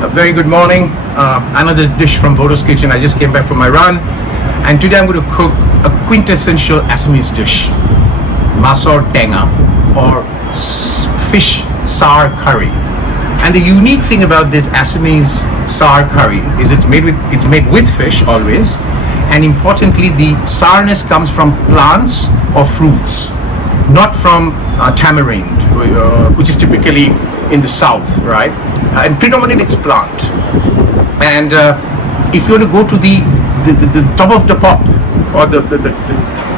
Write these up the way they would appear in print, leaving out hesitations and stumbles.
A very good morning. Another dish from Bordo's kitchen. I just came back from my run, and today I'm going to cook a quintessential Assamese dish, Masor Tenga, or fish sour curry. And the unique thing about this Assamese sour curry is it's made with fish always, and importantly, the sourness comes from plants or fruits, not from tamarind, which is typically in the south, right? And predominantly it's plant. And if you want to go to the top of the pop, or the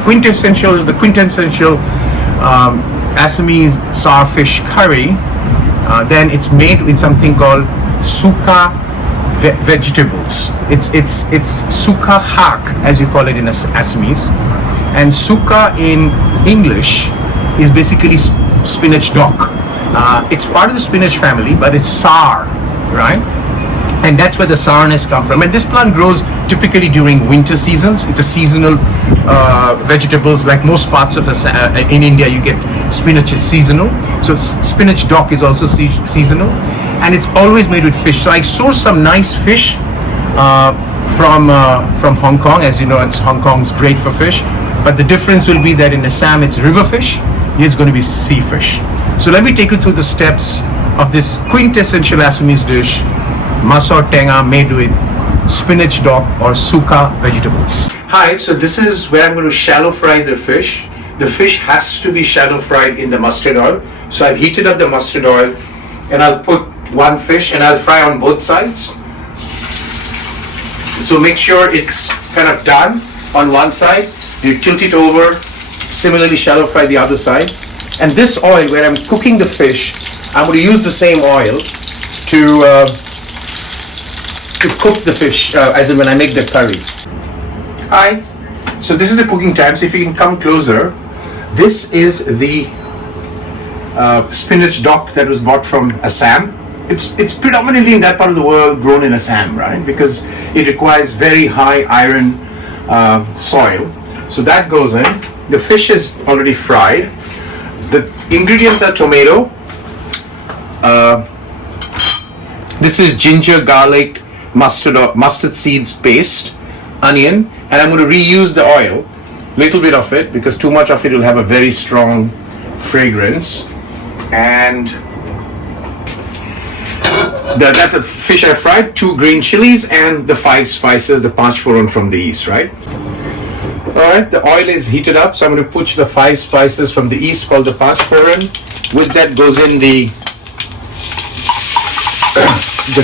quintessential Assamese sour fish curry, then it's made with something called Suka vegetables. It's Suka Xaak, as you call it in Assamese, and Suka in English is basically spinach dock. It's part of the spinach family, but it's sour, right? And that's where the sourness comes from. And this plant grows typically during winter seasons. It's a seasonal vegetables. Like most parts of in India, you get spinach is seasonal. So spinach dock is also seasonal, and it's always made with fish. So I sourced some nice fish from Hong Kong. As you know, Hong Kong's great for fish. But the difference will be that in Assam it's river fish. Here it's going to be sea fish. So let me take you through the steps of this quintessential Assamese dish, Masor Tenga, made with spinach dock or Suka vegetables. Hi, so this is where I'm going to shallow fry the fish. The fish has to be shallow fried in the mustard oil. So I've heated up the mustard oil, and I'll put one fish and I'll fry on both sides. So make sure it's kind of done on one side. You tilt it over, similarly shallow fry the other side. And this oil, where I'm cooking the fish, I'm going to use the same oil to cook the fish, as in when I make the curry. Hi, so this is the cooking time. So if you can come closer, this is the spinach dock that was bought from Assam. It's predominantly in that part of the world grown in Assam, right? Because it requires very high iron soil. So that goes in. The fish is already fried. The ingredients are tomato. This is ginger, garlic, mustard seeds paste, onion, and I'm going to reuse the oil, little bit of it, because too much of it will have a very strong fragrance. And that's the fish I fried, 2 green chilies, and the 5 spices, the Panch Phoron from the east, right? Alright, the oil is heated up, so I'm going to put the 5 spices from the east called the Panch Phoron. With that goes in the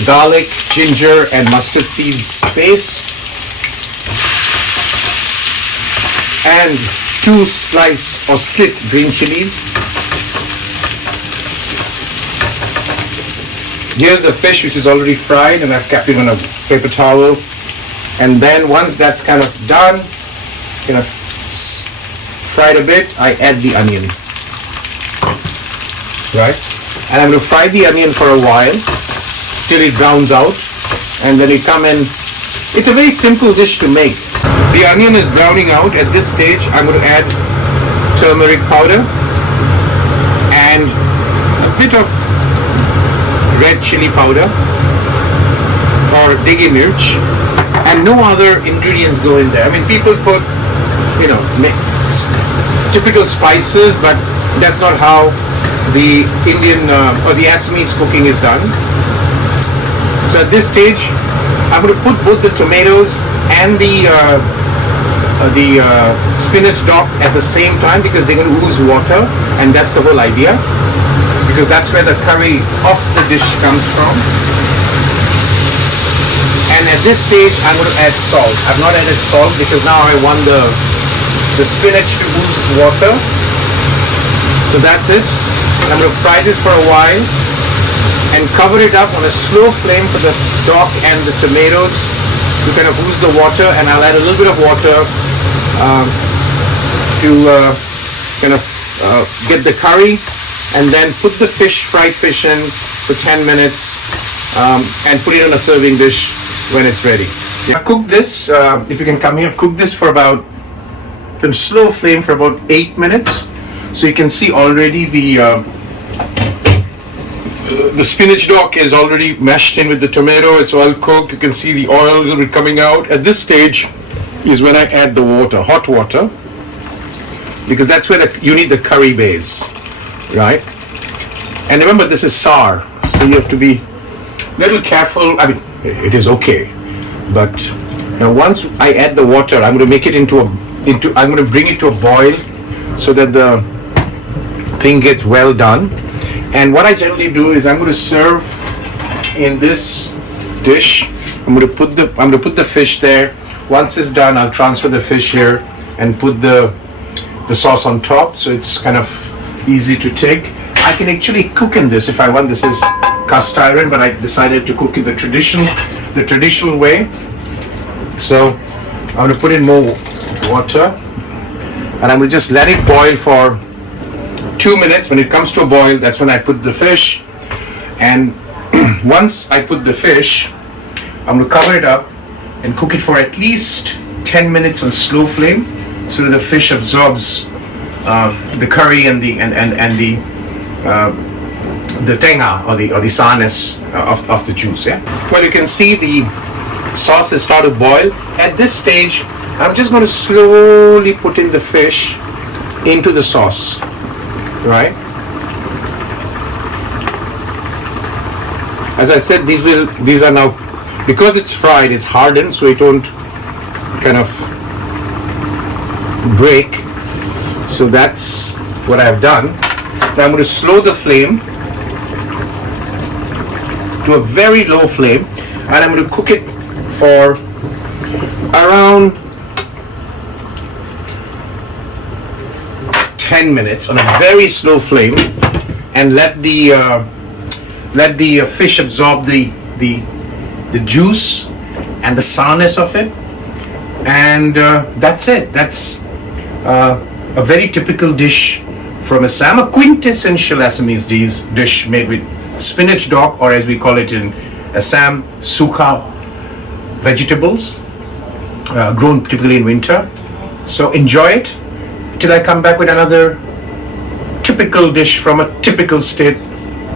garlic, ginger, and mustard seeds paste, and 2 slice or slit green chilies. Here's the fish, which is already fried, and I've kept it on a paper towel. And then once that's kind of done, kind of fried a bit, I add the onion, right? And I'm going to fry the onion for a while till it browns out, and then you come in. It's a very simple dish to make. The onion is browning out. At this stage, I'm going to add turmeric powder and a bit of red chilli powder or Degi Red Chilli, and no other ingredients go in there. I mean, people put, typical spices, but that's not how the Indian or the Assamese cooking is done. So at this stage, I'm going to put both the tomatoes and the spinach dock at the same time, because they're going to ooze water, and that's the whole idea, because that's where the curry of the dish comes from. And at this stage, I'm going to add salt. I've not added salt because now I want the spinach to ooze water. So that's it. I'm going to fry this for a while and cover it up on a slow flame for the dock and the tomatoes to kind of ooze the water, and I'll add a little bit of water to kind of get the curry, and then put the fried fish in for 10 minutes and put it on a serving dish when it's ready. I've cooked this, if you can come here, I've cooked this for about, on slow flame for about 8 minutes. So you can see already the The spinach dock is already mashed in with the tomato. It's all cooked. You can see the oil will be coming out. At this stage is when I add the water, hot water, because that's where you need the curry base, right? And remember, this is sour, so you have to be a little careful. I mean, it is okay, but now once I add the water, I'm going to make it I'm going to bring it to a boil so that the thing gets well done. And what I generally do is I'm going to serve in this dish. I'm going to put the fish there. Once it's done, I'll transfer the fish here and put the sauce on top, so it's kind of easy to take. I can actually cook in this if I want. This is cast iron, but I decided to cook it the traditional way. So I'm going to put in more water, and I'm going to just let it boil for 2 minutes. When it comes to a boil, that's when I put the fish. And once I put the fish, I'm going to cover it up and cook it for at least 10 minutes on slow flame, so that the fish absorbs the curry and the tenga or the sourness of the juice. Yeah. Well, you can see the sauce has started to boil. At this stage, I'm just going to slowly put in the fish into the sauce. Right. As I said, these are now, because it's fried, it's hardened, so it won't kind of break. So that's what I've done. Now I'm going to slow the flame to a very low flame, and I'm going to cook it for around 10 minutes on a very slow flame, and let the fish absorb the juice and the sourness of it, and that's it. That's a very typical dish from Assam, a quintessential Assamese dish made with spinach dock, or as we call it in Assam, Suka vegetables, grown typically in winter. So enjoy it till I come back with another typical dish from a typical state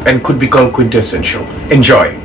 and could be called quintessential. Enjoy.